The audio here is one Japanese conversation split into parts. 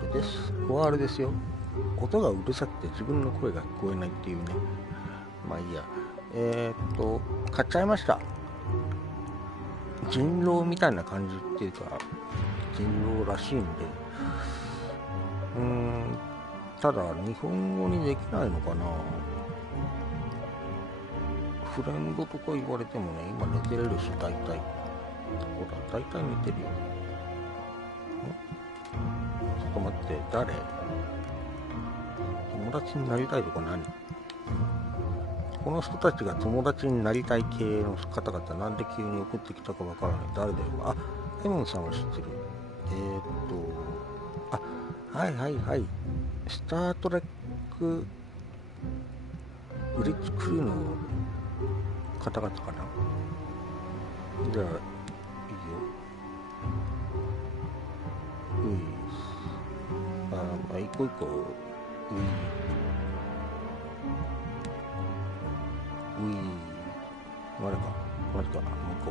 ールです。ゴアールですよ。音がうるさくて自分の声が聞こえないっていうね。まあいいや。買っちゃいました。人狼みたいな感じっていうか、人狼らしいんで。ただ、日本語にできないのかな。フレンドとか言われてもね、今寝てれるし、大体。ほら、大体寝てるよ。ちょっと待って、誰？友達になりたいとか何？この人たちが友達になりたい系の方々なんで急に送ってきたかわからない。誰だよ。あ、エモンさんは知ってる。はいはいはい。スタートレックブリッジクルーの方々かな。じゃあ、いいよ。まあ、一個一個、マジか、もう一個。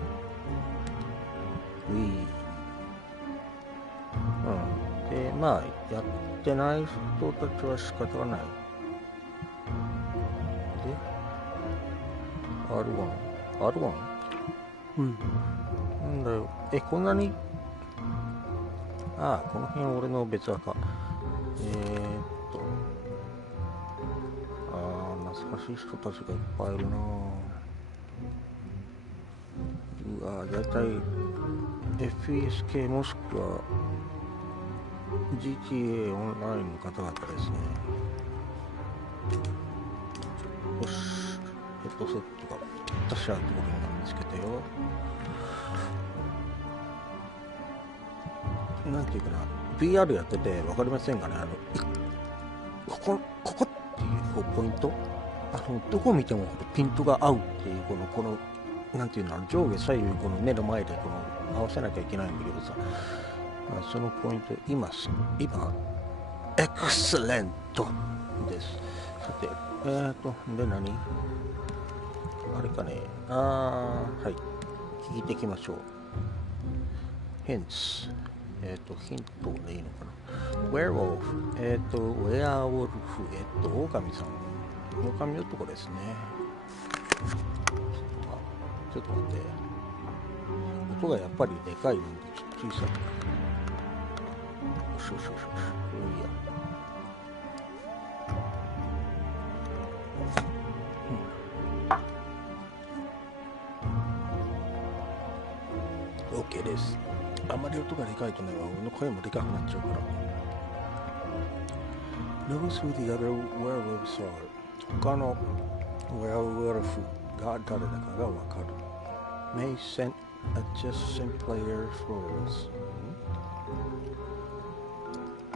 で、まあ、やってない人たちは仕方がない。で、R1？ なんだよ。こんなに、この辺俺の別赤。懐かしい人たちがいっぱいいるな。だいたい FPS 系もしくは GTA オンラインの方々ですね。よし、ヘッドセットが私はところに見つけたよ。なんていうかな、VR やってて分かりませんかね。ここっていうポイント、どこ見てもピントが合うっていうこのなんていうの、上下左右この目の前で合わせなきゃいけないんだけどさ、そのポイント今エクセレントです。さて、で何あれかね、はい、聞いていきましょう。ヒントでいいのかな。ウェアウォルフ、狼さん、狼男ですね。ちょっと待って、音がやっぱりでかいのでちょっと小さい。よし、いいや。OK です。あんまり音がでかいとね、俺の声もでかくなっちゃうから。Knows who the other werewolves are。他のウェアウルフが誰だかがわかる。May send adjacent players roles.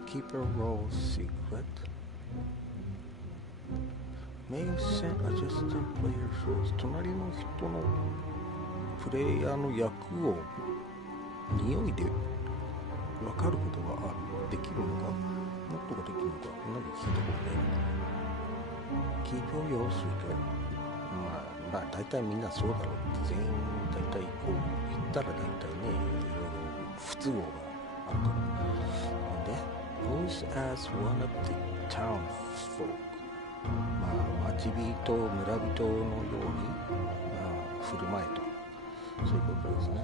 Keep a role secret. May send adjacent players roles. 隣の人のプレイヤーの役を匂いで分かることができるのか、もっとができるのか、何か聞いたことで。Keep your secret。まあ大体みんなそうだろう。全員大体こう言ったら大体ね、いろいろ不都合があるから。で、Pose as one of the townsfolk。町人、村人のように、振る舞えと。そういうことですね。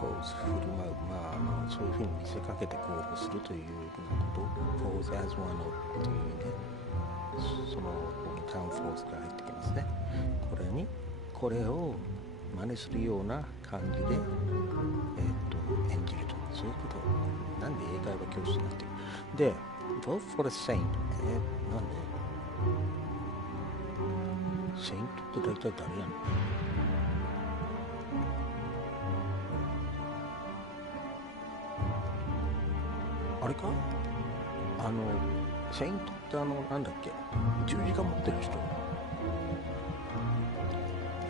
ポーズ、振る舞う。そういうふうに見せかけて行動するということ。Pose as one of というね、そのタウンフォースが入ってきますね。これを真似するような感じで、演じると。そういうこと。なんで英会話教室になってる。で、Vote for a Saint。なんでセイントって大体誰やの？あれか？セイントってなんだっけ？十字架持ってる人。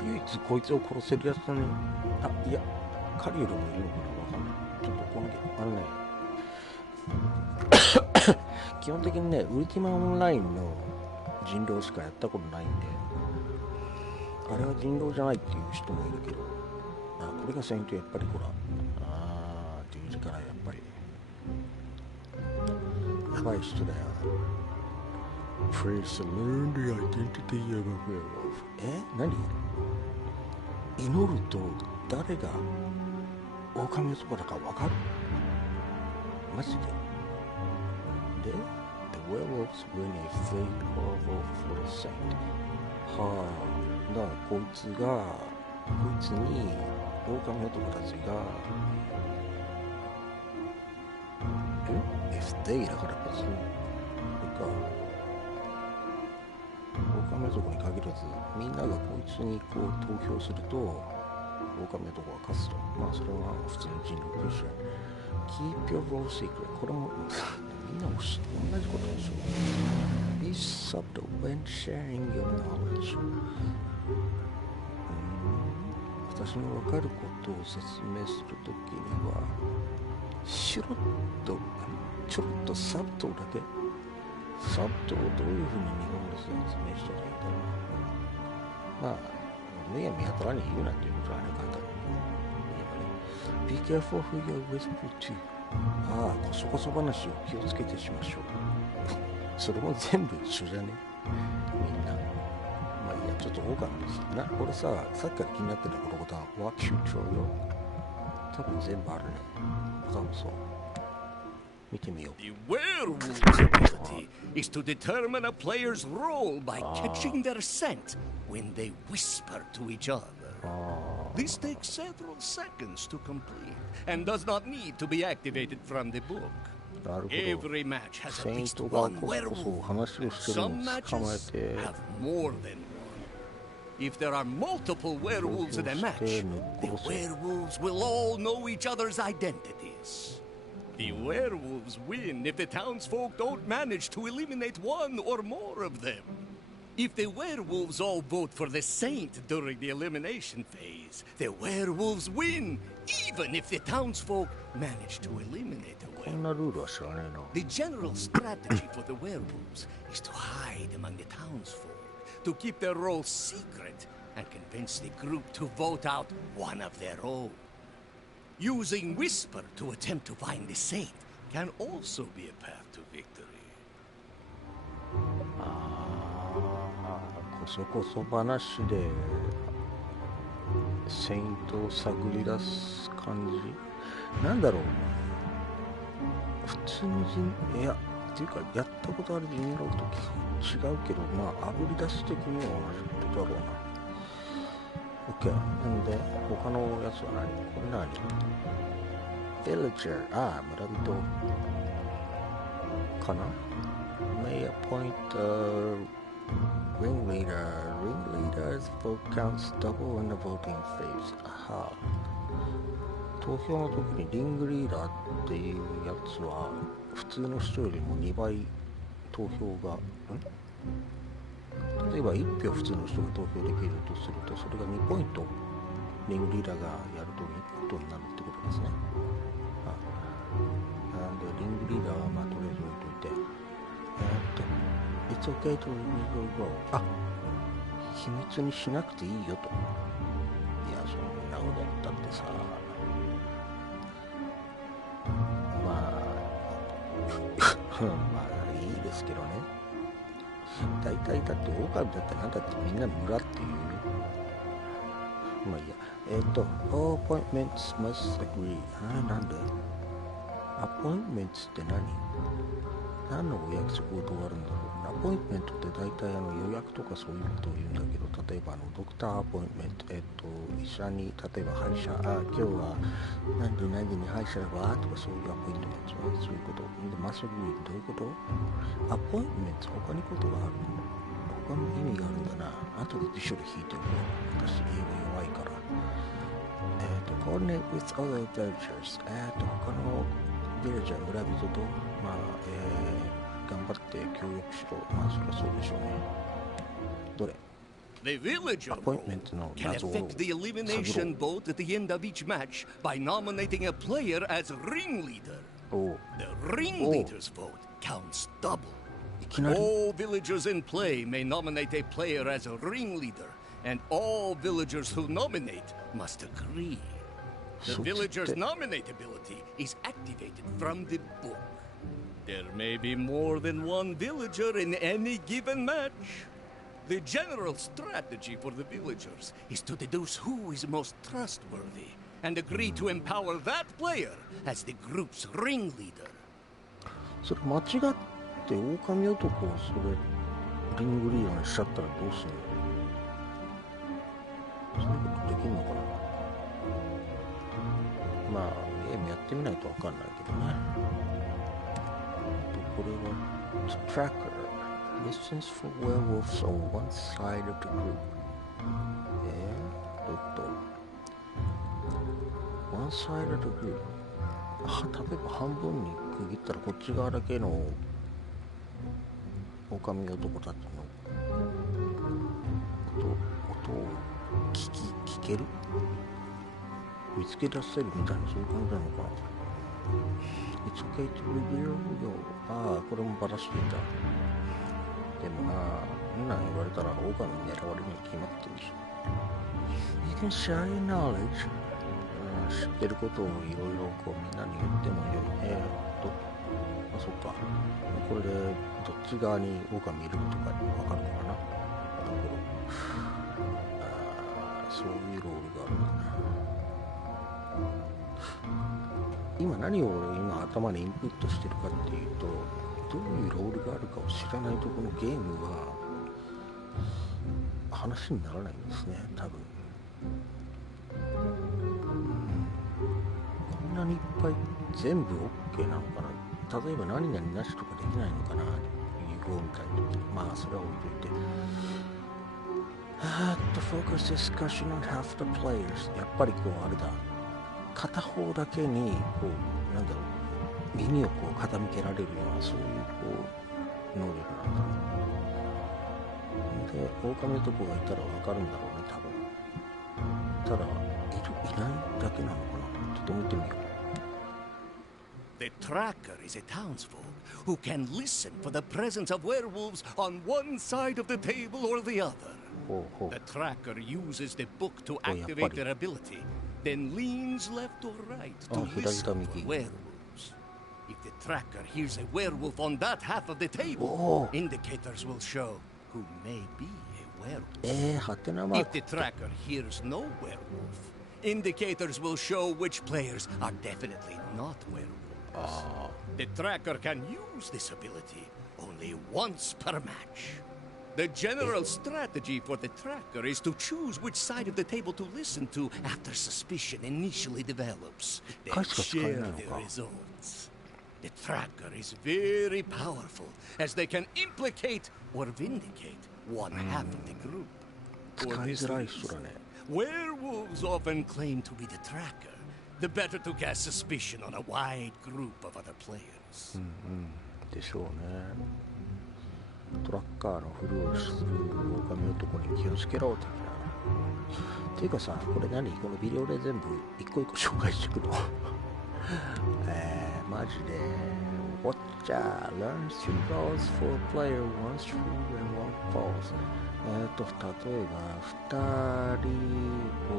唯一こいつを殺せるやつだね。いや、カリウルもいるのかな？わかんない。ちょっとこの基本的にね、ウルティマオンラインの人狼しかやったことないんで、あれは人狼じゃないっていう人もいるけど、これがセイント、やっぱりほら、十字架だ、やっぱり。ばい人だよ。Please learn the identity of a werewolf. 何？祈ると誰が狼男だかわかる？マジで？で The werewolves win if they call for the saint. はあ、だからこいつに狼男たちがif they だから別に狼男に限らずみんながこいつにこう投票すると狼男が勝つと。まあそれは普通の人力でしょ。Keep your role secret. これもみんな同じことでしょ。Be subtle when sharing your knowledge. 私の分かることを説明するときにはちょろっとサブトだけ。サブトをどういうふうに日本で説明したらいいんだろう。まあむやみやたらに言うなっていうことはね、簡単に言えばね。Be careful who you whisper to. ああ、こそこそ話を気をつけてしましょう。それも全部一緒じゃね、みんな。まあいいや、ちょっと狼ですな。これさ、さっきから気になってるこのボタン Watch you throw your 多分全部あるね。多分そう。見てみよう。 The werewolf's ability is to determine a player's role by catching their scent when they whisper to each other. This takes several seconds to complete and does not need to be activated from the book. Every match has at least one werewolf. Some matches have more than one. If there are multiple werewolves in a match, the werewolves will all know each other's identities. The werewolves win if the townsfolk don't manage to eliminate one or more of them. If the werewolves all vote for the saint during the elimination phase, the werewolves win, even if the townsfolk manage to eliminate a werewolf. The general strategy for the werewolves is to hide among the townsfolk, to keep their roles secret, and convince the group to vote out one of their own. Using whisper to attempt to find the saint can also be a path to victory. こそこそ話でセイントを探り出す感じなんだろう。普通のいやっていうかやったことある人狼と違うけど、まあ炙り出す的には同じことだろうな。OK。なんで他のやつは何？これ何？ Villager。村人かな？ May appoint ringleader. Ringleader's vote counts double in the voting phase. 投票の時にリングリーダーっていうやつは普通の人よりも2倍投票が例えば1票普通の人が投票できるとするとそれが2ポイントリングリーダーがやると2ポイントになるってことですね。なんでリングリーダーはまあとりあえず置いといてIt's okay to go. 秘密にしなくていいよと。いや、そんなことだってさ、まあいいですけどね。大体だって狼だってなんだってみんな村っていう。まあいいや。All appointments must agree. なんで ？Appointments って何のお約束事があるんだろう。アポイントメントって大体予約とかそういうことを言うんだけど、例えばドクターアポイントメント、医者に例えば歯医者、今日は何時何時に歯医者がとかそういうアポイントメント、そういうことでマスグリーどういうこと？アポイントメント他にことがあるの？他の意味があるんだな。後で辞書で引いておこう。私英語弱いから。Coordinate with other villagers. 他のビレージャー村人とまあ頑張って協力しろ。まあそりゃそうでしょうね。どれ？ The villager role can affect the elimination vote at the end of each match by nominating a player as ringleader. The ringleader's vote counts double. All villagers in play may nominate a player as a ringleader, and all villagers who nominate must agree. The villager's nominate ability is activated from the book. There may be more than one villager in any given match. The general strategy for the villagers is to deduce who is most trustworthy and agree to empower that player as the group's ringleader. それ間違って狼男をそれリングリーダーにしちゃったらどうするの？そういうことできんのかな？まあゲームやってみないとわかんないけどね。これは Tracker listens for werewolves on one side of the group. one side of the group. 例えば半分に区切ったらこっち側だけの狼男たちの音を聞ける？見つけ出せるみたいなそういう感じなのかな。It's okay to reveal your これもバラしていた。でもな、みんな言われたら狼に狙われるに決まってるし。You can share your knowledge. 知ってることをいろいろこうみんなに言ってもよい。そっか。これでどっち側に狼いるとかわかるのかな。そういうロールがあるんだな。今何を今頭にインプットしてるかっていうと、どういうロールがあるかを知らないとこのゲームは話にならないんですね、多分。こんなにいっぱい全部 OK なのかな。例えば何々なしとかできないのかな、融合みたいに。まあそれは置いといて。The focus discussion on half the players. やっぱりこうあれだ。片方だけにこうなんだろう、耳をこう傾けられるようなそういうこう能力なんだね。で狼男がいたらわかるんだろうね、多分。ただいないだけなのかな。ちょっと見てみよう。The tracker is a townsfolk who can listen for the presence of werewolves on one side of the table or the other. The tracker uses the book to activate their ability, then leans left or right to listen for werewolves. If the tracker hears a werewolf on that half of the table, indicators will show who may be a werewolf. If the tracker hears no werewolf, indicators will show which players are definitely not werewolves. The tracker can use this ability only once per match. The general strategy for the tracker is to choose which side of the table to listen to after suspicion initially develops, then share the results. The tracker is very powerful, as they can implicate or vindicate one half of the group. For this reason, werewolves often claim to be the tracker, the better to cast suspicion on a wide group of other players. でしょうね。トラッカーのふりをする狼男に気をつけろ的な。ていうかさ、これ何？このビデオで全部一個一個紹介していくのマジで。Watcher learns two roles for a player, one true and one false. 例えば2人を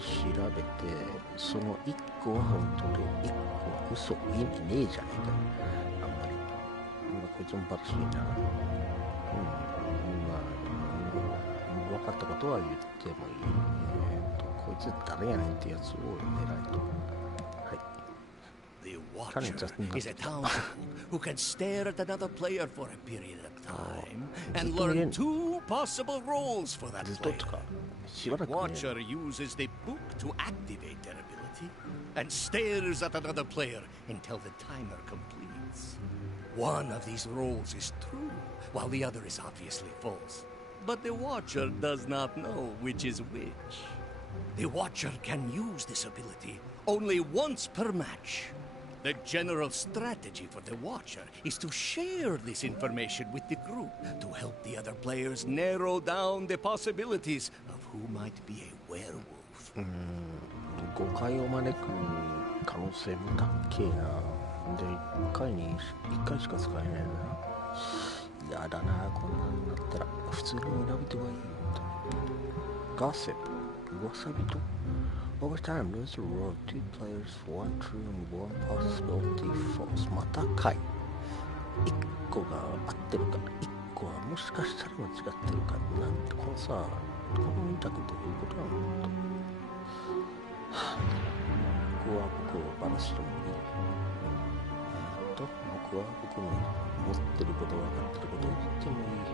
調べて、その1個は本当で1個は嘘。意味ねえじゃねえかよ。あんまり。こいつもバラしいな。まあ、分かったことは言ってもいい。こいつ誰やねんってやつを狙いと。はい。The Watcher is a townsfolk who can stare at another player for a period of time and learn two possible roles for that player. The Watcher uses the book to activate their ability and stares at another player until the timer completes. One of these roles is true, while the other is obviously false. But the Watcher does not know which is which. The Watcher can use this ability only once per match. The general strategy for the Watcher is to share this information with the group to help the other players narrow down the possibilities of who might be a werewolf. 誤解を招く可能性も高いな。で、1回に1回しか使えないな。やだな、こんなんなったら普通に選びてはいいよ。Gossip、噂人。Over time, there's a role of two players, one true and one possibility false またかい。1個が合ってるか1個はもしかしたら間違ってるかなんてこのさこの2択どういうことなのと、僕は僕をバラしてもいい。僕は僕の持ってること分かってることを言ってもいい。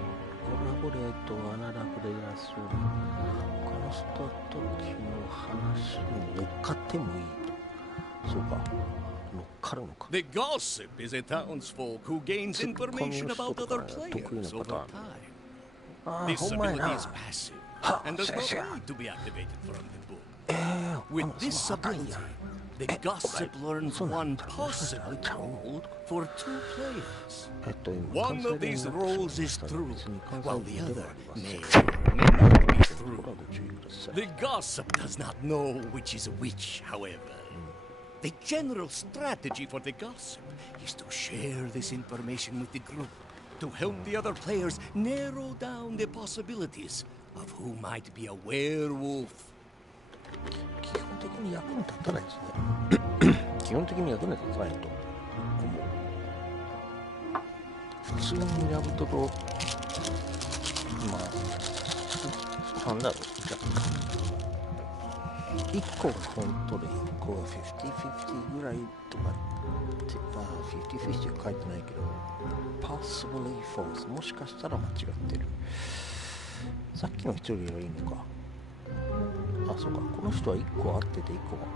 コラボレートアナラブレアス他の人ときの話に乗っかってもいい。そうか、乗っかるのか。 The gossip is a townsfolk who gains information about other players over time. ああ、 This ほんまや ability な。 is passive は and does そうや not そうや need to be activated from the book. With this その旗い ability, や the gossip learns そうなん one だ。もしかしたらあ possible れちゃう role for two players. 今 One 関 of 西弁 these になってしまい roles ま is したが true, 別に関 while 西 the 弁で other はありません。 may or may not be こ true. れはご注意ください。 The gossip does not know which is which, however. The general strategy for the gossip is to share this information with the group to help the other players narrow down the possibilities of who might be a werewolf. 基本的に役に立たないですね。基本的に役に立たないと思う。普通にやるとまあなんだろう、じゃあ1個が本当で1個が50-50ぐらいとかって50-50は書いてないけど possibly false もしかしたら間違ってる。さっきの人よりはいいのか。あ、そうか、この人は1個合ってて1個が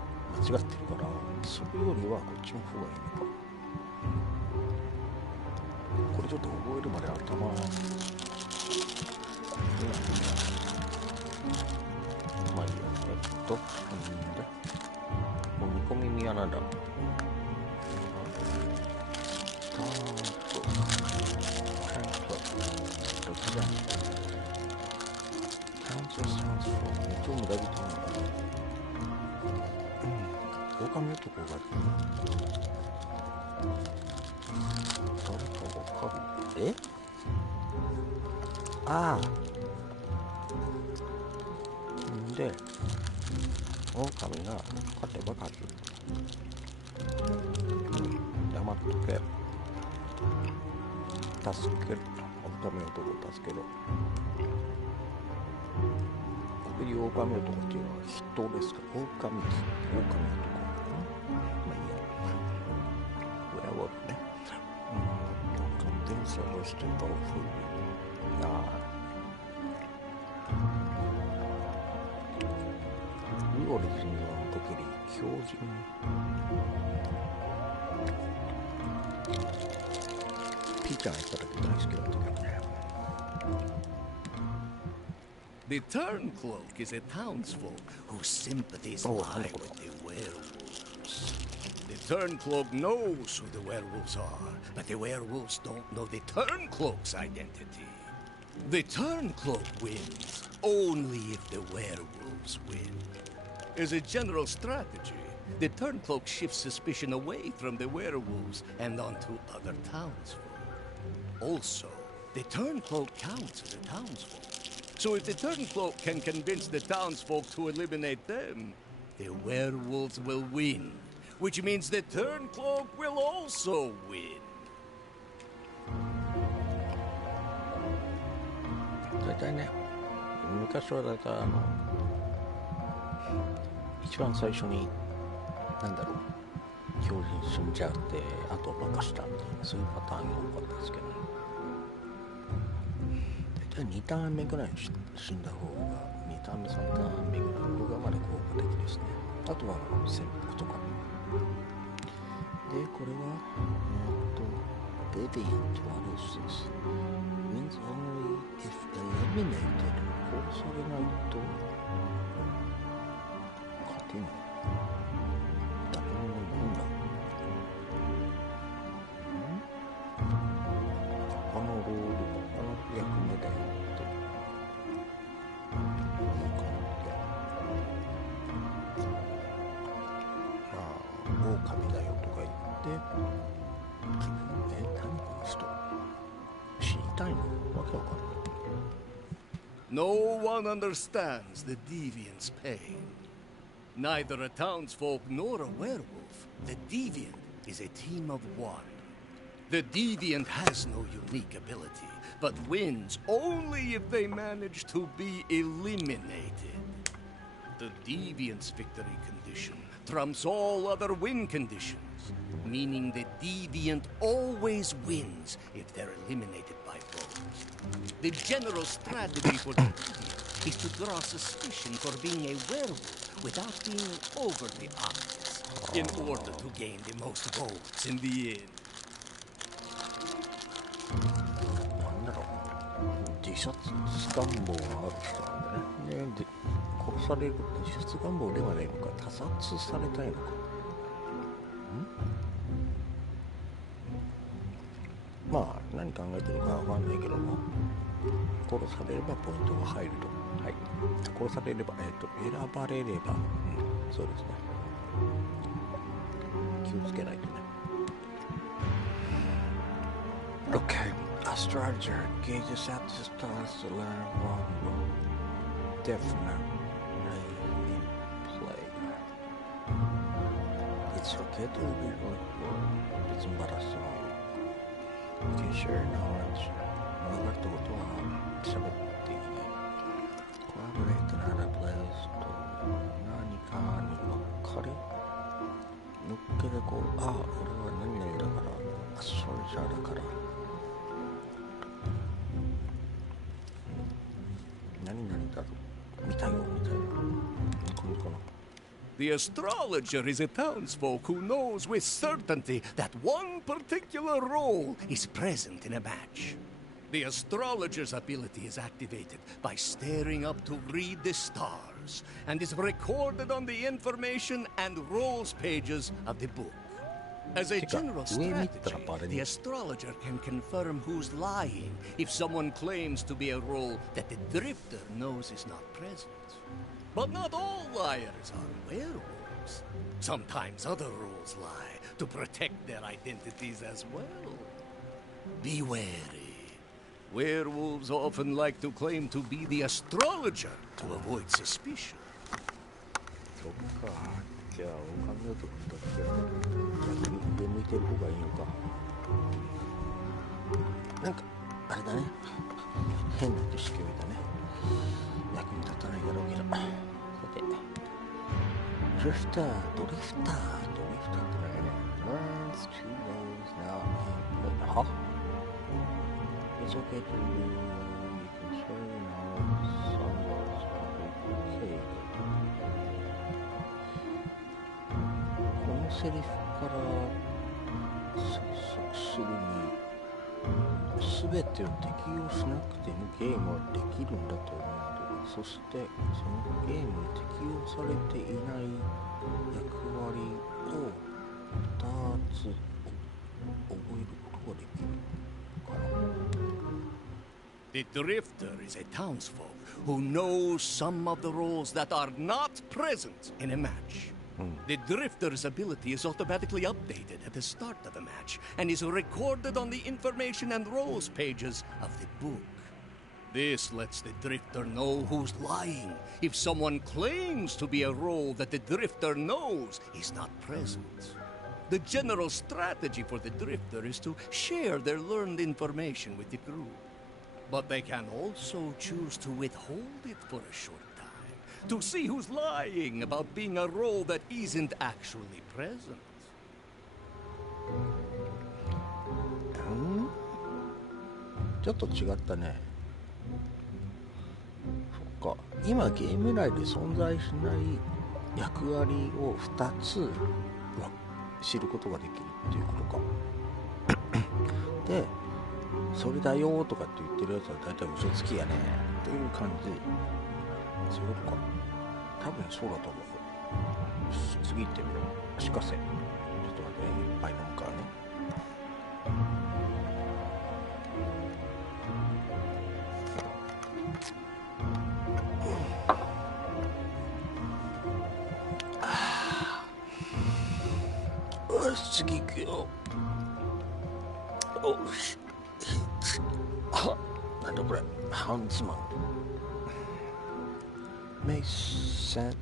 間違ってるからそれよりはこっちの方がいいのか。これちょっと覚えるまで頭まあいいよ。2個耳穴だ。スタートトランプどっちだ。キャンセルストランスフォーム超無駄人なのかな。狼男が誰かわかる。えああで狼が勝てば勝つ。黙っとけ。助ける。狼男を助けろ。こういう狼男っていうのは人ですか。狼です。狼男。まあいいや。ウェアウォルフね。コンテンツはロストパワフル。オリジンの時に標準ピーちゃんやった時大好きだったけどね。The Turncloak is a townsfolk whose sympathies lie with the werewolves. The Turncloak knows who the werewolves are, but the werewolves don't know the Turncloak's identity. The Turncloak wins only if the werewolves win. As a general strategy, the Turncloak shifts suspicion away from the werewolves and onto other townsfolk. Also, the Turncloak counts as a townsfolk. So if the Turncloak can convince the townsfolk to eliminate them, the werewolves will win, which means the Turncloak will also win. 大体ね、昔は大体一番最初になんだろう、標準死んじゃってあとは化したみたいなそういうパターンが多かったですけど、大体2ターン目ぐらいに死んだ方が2ターン目3ターン目ぐらいの方がまで効果的ですね。あとは潜伏とかで、これはDeviant what is this? Wins only if eliminated. 殺されないと勝てない。誰もいるんだ。他のロール、他の役目だよっていいかなって。まあ狼だよとか言って何この人死にたいのわけわかんない。No one understands the deviant's pain. Neither a townsfolk nor a werewolf. The deviant is a team of one. The deviant has no unique ability, but wins only if they manage to be eliminated. The deviant's victory condition trumps all other win conditions, meaning the deviant always wins if they're eliminated by foes. The general strategy for the deviant is to draw suspicion for being a werewolf without being overly obvious, in order to gain the most votes in the end. なんだろう、自殺願望がある人なんだね。で、殺される自殺願望ではないのか、他殺されたいのか。まあ何考えてるかわかんないけども、殺されればポイントが入ると。はい。殺されれば、選ばれれば、そうですね。気をつけないとね。Okay, astrologer gauges out the stars to learn what will definitely play. It's okay to be like 別にバラすの。You can share knowledge. 分かったことは喋っていい。Collaborate on other players と何かに乗っかれ。乗っけでこう、ああ、俺は何々だから、アストロジャーだから。何々だろう。見たよ、みたいな。これかな。The astrologer is a townsfolk who knows with certainty that one particular role is present in a match. The astrologer's ability is activated by staring up to read the stars and is recorded on the information and roles pages of the book. As a general strategy, the astrologer can confirm who's lying if someone claims to be a role that the drifter knows is not present. But not all liars are werewolves. Sometimes other roles lie to protect their identities as well. Be wary. Werewolves often like to claim to be the astrologer to avoid suspicion. そっか。じゃあ、お金を取ったって逆に上向いてる方がいいのか。なんか、あれだね。変な知識みだね。役に立たないだろうけど。さて、ドリフターって何？Learns two roles now. は？It's okay to you can share knowledge some roles okay. このセリフからすぐに全てを適用しなくてもゲームはできるんだと思うんだけど、そしてそのゲームに適用されていない役割を2つ覚えることができるかな。The drifter is a townsfolk who knows some of the roles that are not present in a match. The drifter's ability is automatically updated at the start of a match and is recorded on the information and roles pages of the book. This lets the drifter know who's lying if someone claims to be a role that the drifter knows is not present. The general strategy for the drifter is to share their learned information with the group. But they can also choose to withhold it for a short time, to see who's lying about being a role that isn't actually present. ちょっと違ったね。そっか。今ゲーム内で存在しない役割を2つは知ることができるっていうことか。で、それだよとかって言ってるやつは大体嘘つきやねっていう感じ。そういうことか。多分そうだと思う。次行ってみよう。しかせ。ちょっと待って、いっぱい飲むからね。よし、次行くよ。おし。なんだこれ、ハンズマン。May set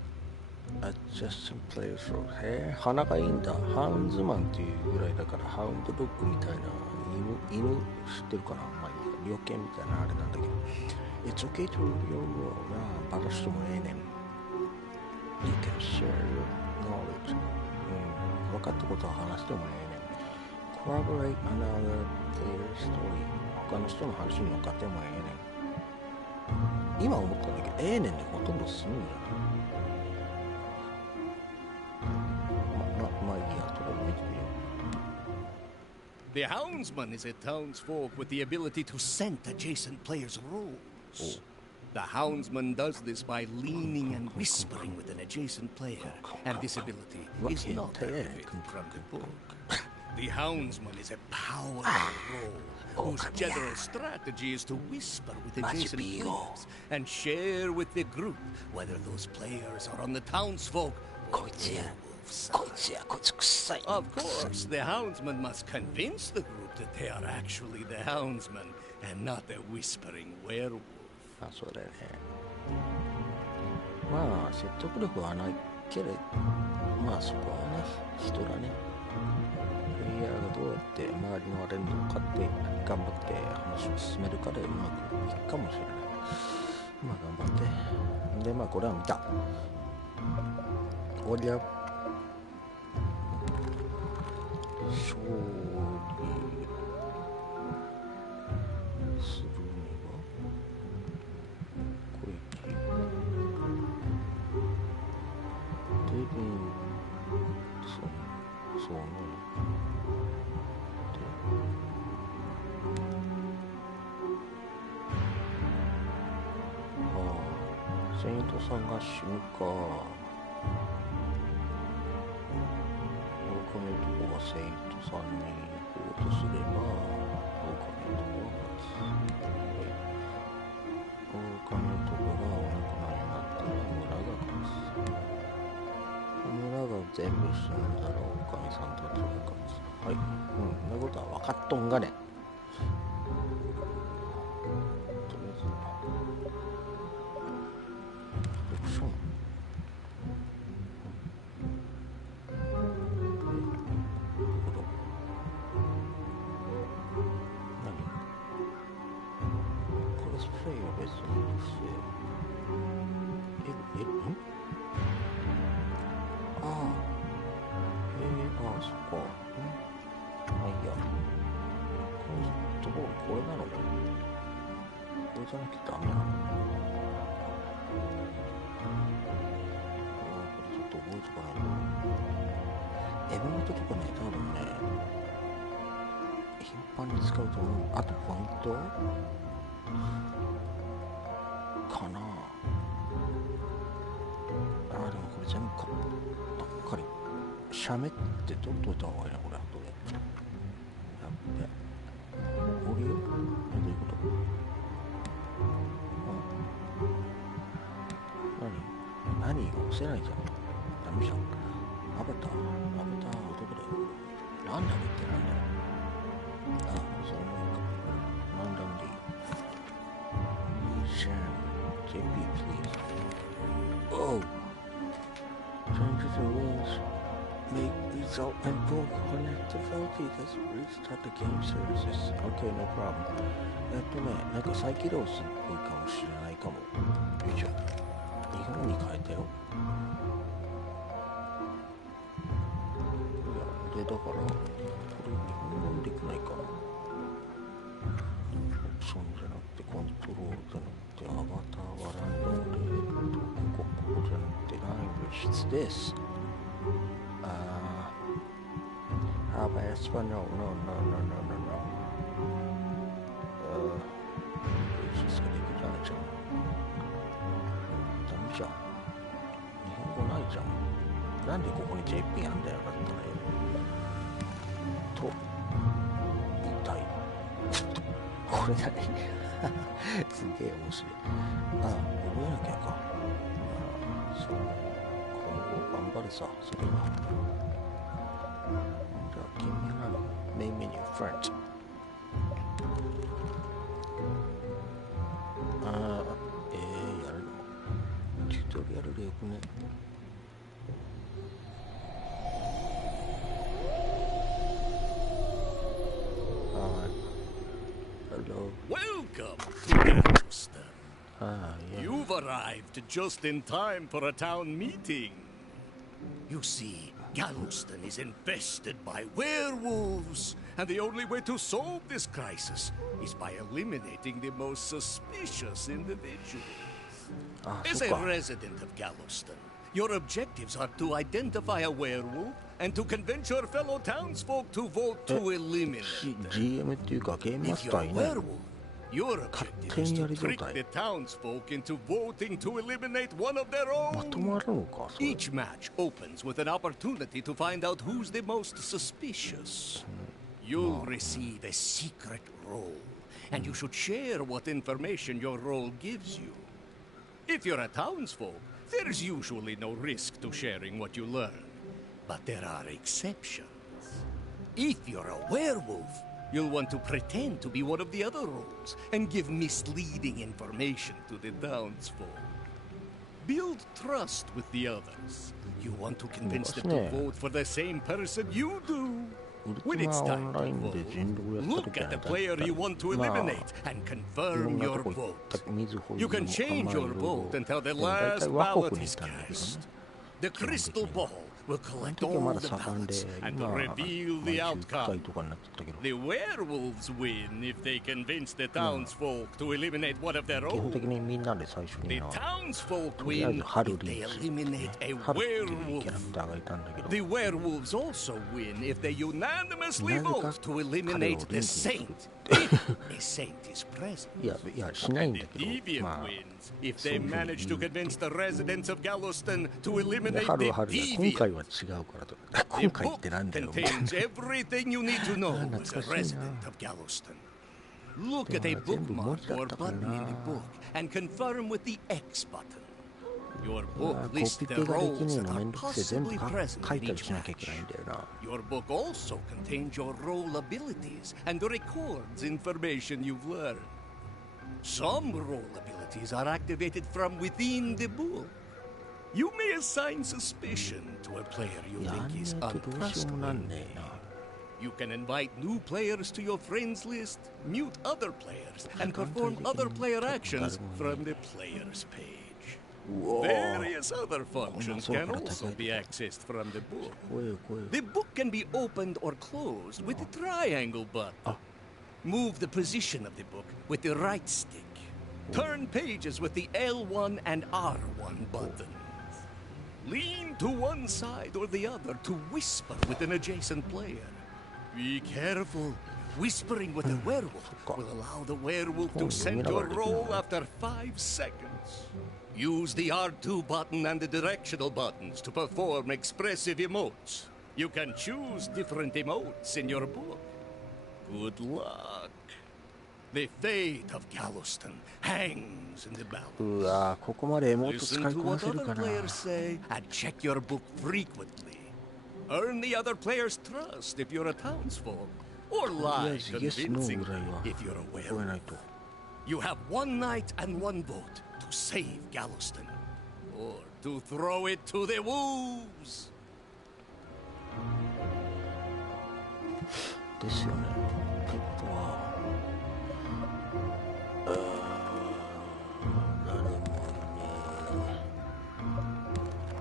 Adjacent players role。へえ、鼻がいいんだ。ハウンズマンっていうぐらいだから、ハウンドドッグみたいな犬知ってるかな。まあいいや、猟犬みたいなあれなんだけど。It's okay to rule your role。バラしてもええねん。You can share your knowledge。分かったことは話してもええねん。Corroborate another player's story。他の人の話に乗っかってもええねん。今思ったんだけど、ええねんでほとんど済むんじゃない？まあいいや、とりあえず見てみよう。The houndsman is a townsfolk with the ability to scent adjacent players' roles. The houndsman does this by leaning and whispering with an adjacent player, and this ability is not derived from the book. The houndsman is a powerful role whose general strategy is to whisper with adjacent players and share with the group whether those players are on the townsfolk or the wolf side. Of course, the houndsman must convince the group that they are actually the houndsman and not the whispering werewolf. あ、そうだよね。まあ説得力はないけれど、まあそこはね、人だね。プレイヤーがどうやって周りのあれに乗っかって頑張って話を進めるかでうまくいくかもしれない。まあ頑張って。でまあこれは見た。おりゃ。勝利するにはこれデビンそうね。でセイントさんが死ぬか。狼男がセイントさんに行こうとすれば狼男は勝つ。狼男がお亡くなりになったら村が勝つ。村が全部死んだら狼さんたちが勝つ。はい、そんなことは分かっとんがね。とりあえずオプションこれなの？これじゃなきゃダメなの？これちょっと覚えとかないと。エブノートとかね、多分ね、頻繁に使うと思う。あとポイントかな。でもこれ全部買ったばっかり。シャメって取っといた方がいいな、これ。後で。やっべ。どういうこと？何が押せないじゃん。ダメじゃん。アバター男だよ。ランダムってなんだよ。あ、それもいいか。ランダムでいい。JP please. Oh! Changes in rules may result in poor connectivity. Let's restart the game services. Okay, no problem. なんか再起動するっぽいかもしれないかも。よいしょ。日本に変えたよ。いや、で、だから、これ日本語できないかな。オプションじゃなくて、コントロールじゃなくて、アバターはランダムで、ここじゃなくて、language is this. Have Espanol? No. しかできないじゃん。ダメじゃん。日本語ないじゃん。なんでここに JP あんだよ、だったらよ。と言いたい。これだね。すげえ面白い。覚えなきゃか。そう。今後頑張るさ、それは。じゃあ、君はメインメニュー、フレンチ。やるの？チュートリアルでよくね。arrived just in time for a town meeting. You see, Galveston is infested by werewolves, and the only way to solve this crisis is by eliminating the most suspicious individuals. As a resident of Galveston, your objectives are to identify a werewolf and to convince your fellow townsfolk to vote to eliminate them. If you're a werewolf, your objective is to trick the townsfolk into voting to eliminate one of their own. Each match opens with an opportunity to find out who's the most suspicious. You'll receive a secret roll, and you should share what information your roll gives you. If you're a townsfolk, there's usually no risk to sharing what you learn. But there are exceptions. If you're a werewolf, you'll want to pretend to be one of the other roles and give misleading information to the townsfolk. Build trust with the others. You want to convince them to vote for the same person you do. When it's time to vote, look at the player you want to eliminate and confirm your vote. You can change your vote until the last ballot is cast. The crystal ball will collect all the ballots and reveal the outcome. The werewolves win if they convince the townsfolk to eliminate one of their own. The townsfolk win if they eliminate a werewolf. The werewolves also win if they unanimously vote to eliminate the saint, if a saint is present. And the deviant wins if they manage to convince the residents of Galveston to eliminate the deviant. The book contains everything you need to know as a resident of Galveston. Look at a bookmark or button in the book and confirm with the X button. Your book lists the roles that are possibly present in each match. Your book also contains your role abilities and records information you've learned. Some role abilities are activated from within the book. You may assign suspicion to a player you think is untrustworthy. You can invite new players to your friends list, mute other players, and perform other player actions from the player's page. Various other functions can also be accessed from the book. The book can be opened or closed with the triangle button. Move the position of the book with the right stick. Turn pages with the L1 and R1 buttons. Lean to one side or the other to whisper with an adjacent player. Be careful. Whispering with a werewolf will allow the werewolf to send your roll after 5 seconds. Use the R2 button and the directional buttons to perform expressive emotes. You can choose different emotes in your book. Good luck. The fate of Galveston hangs in the balance. Listen to what other players say and check your book frequently. Earn the other player's trust if you're a townsfolk, or lie convincingly if you're a werewolf. You have one night and one vote to save Galveston, or to throw it to the wolves. ですよね。ってことは、誰もいね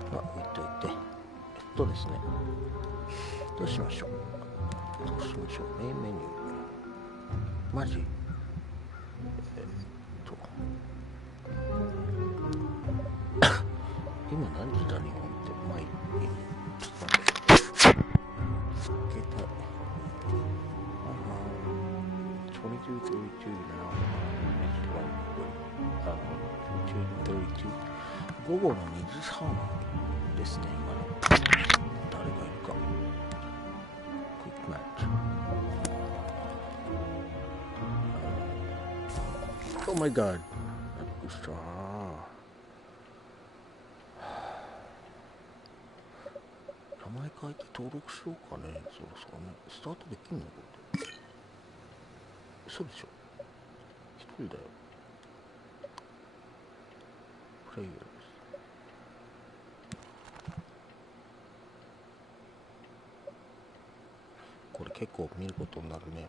え。置いといて。ですね。どうしましょう。メインメニュー。マジ今何時だ日本って。まあいい。ちょっと待って。携帯。22:32 now. Next one. 22:32. 午後の2時半ですね、今の。誰がいるか。Quick match. Oh my god. びっくりした。名前書いて登録しようかね。そろそろね。スタートできんのこれ。嘘でしょ。一人だよ。プレイヤーです。これ結構見ることになるね。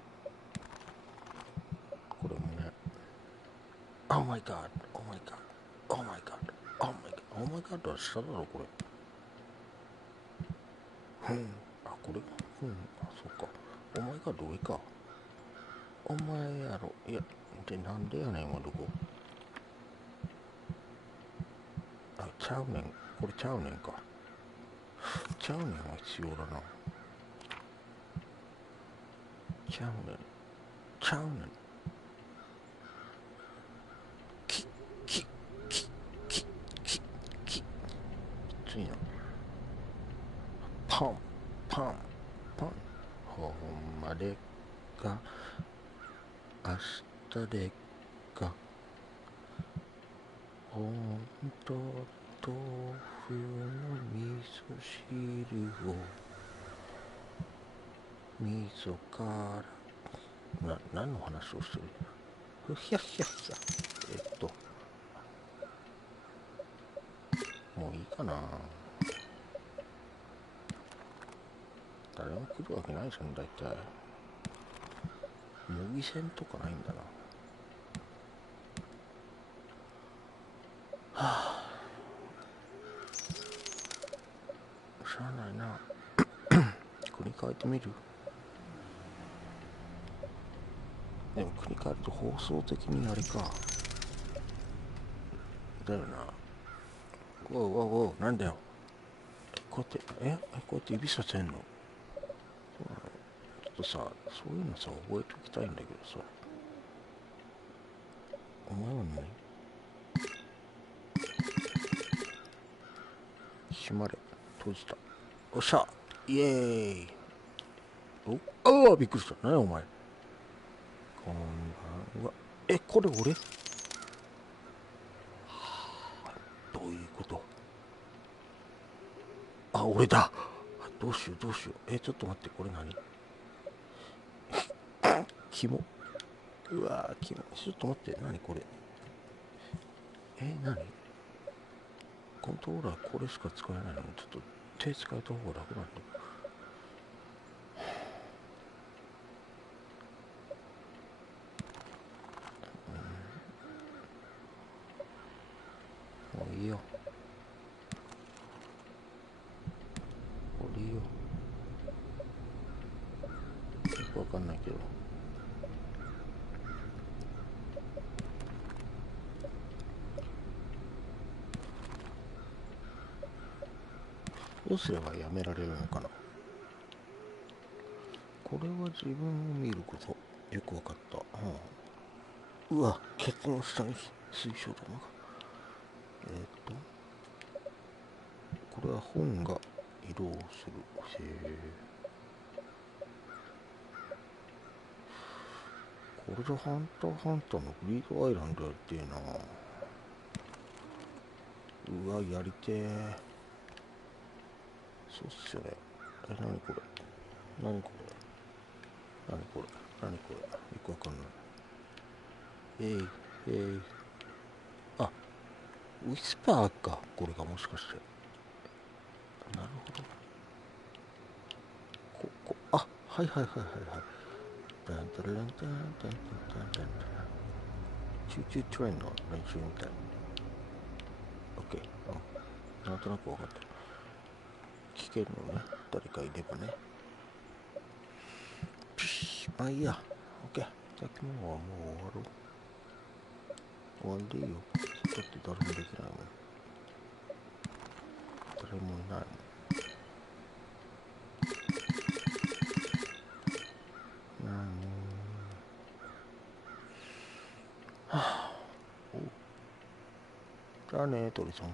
これもね。Oh my god, oh my god, oh my god. オーマイガッドは下だろ、これ。あ、これあ、そっか。オーマイガッド上か。お前やろ。いや、で、なんでやねん、今どこ。あ、ちゃうねん。これちゃうねんか。ちゃうねんは必要だな。ちゃうねん。ちゃうねん。きついな。パン。ほんまでか。明日でか。ほんと豆腐の味噌汁を味噌から何の話をしてる。ふひゃひゃひゃ。もういいかな。誰も来るわけないじゃん、大体。模擬戦とかないんだな。はあ、しゃあないな。国変えてみる。でも国変えると放送的にあれか。だよな。おう、なんだよ。こうやって指させんの。そうなの。ちょっとさ、そういうのさ、覚えておきたいんだけどさ。お前は何？閉まれ。閉じた。おっしゃ。イエーイ。ああ、びっくりした。何やお前。こんばんは。これ俺？どういうこと？あ、俺だ。どうしよう。ちょっと待って、これ何？キモ。うわー、キモ。ちょっと待って、何これ。何？コントローラーこれしか使えないのに、ちょっと手使えた方が楽なんだ。もういいよ。これいいよ。よくわかんないけど。どうすればやめられるのかな。これは自分を見ること。よくわかった。うわ、ケツの下に水晶玉が。これは本が移動する。これでハンターハンターのグリードアイランドやってえな。うわ、やりてえ。そうっすよね。何これ。よくわかんない。あ、ウィスパーか。これがもしかして。なるほど。あ、はい。タンタランタンタンタンタンタン。チューチュートレインの練習みたい。オッケー。なんとなく分かった。聞けるのね。誰かいればね。まあいいや。オッケー。じゃあ今日はもう終わりでいいよ。だって誰もできないもん。誰もいないもん。じゃあね、鳥さん。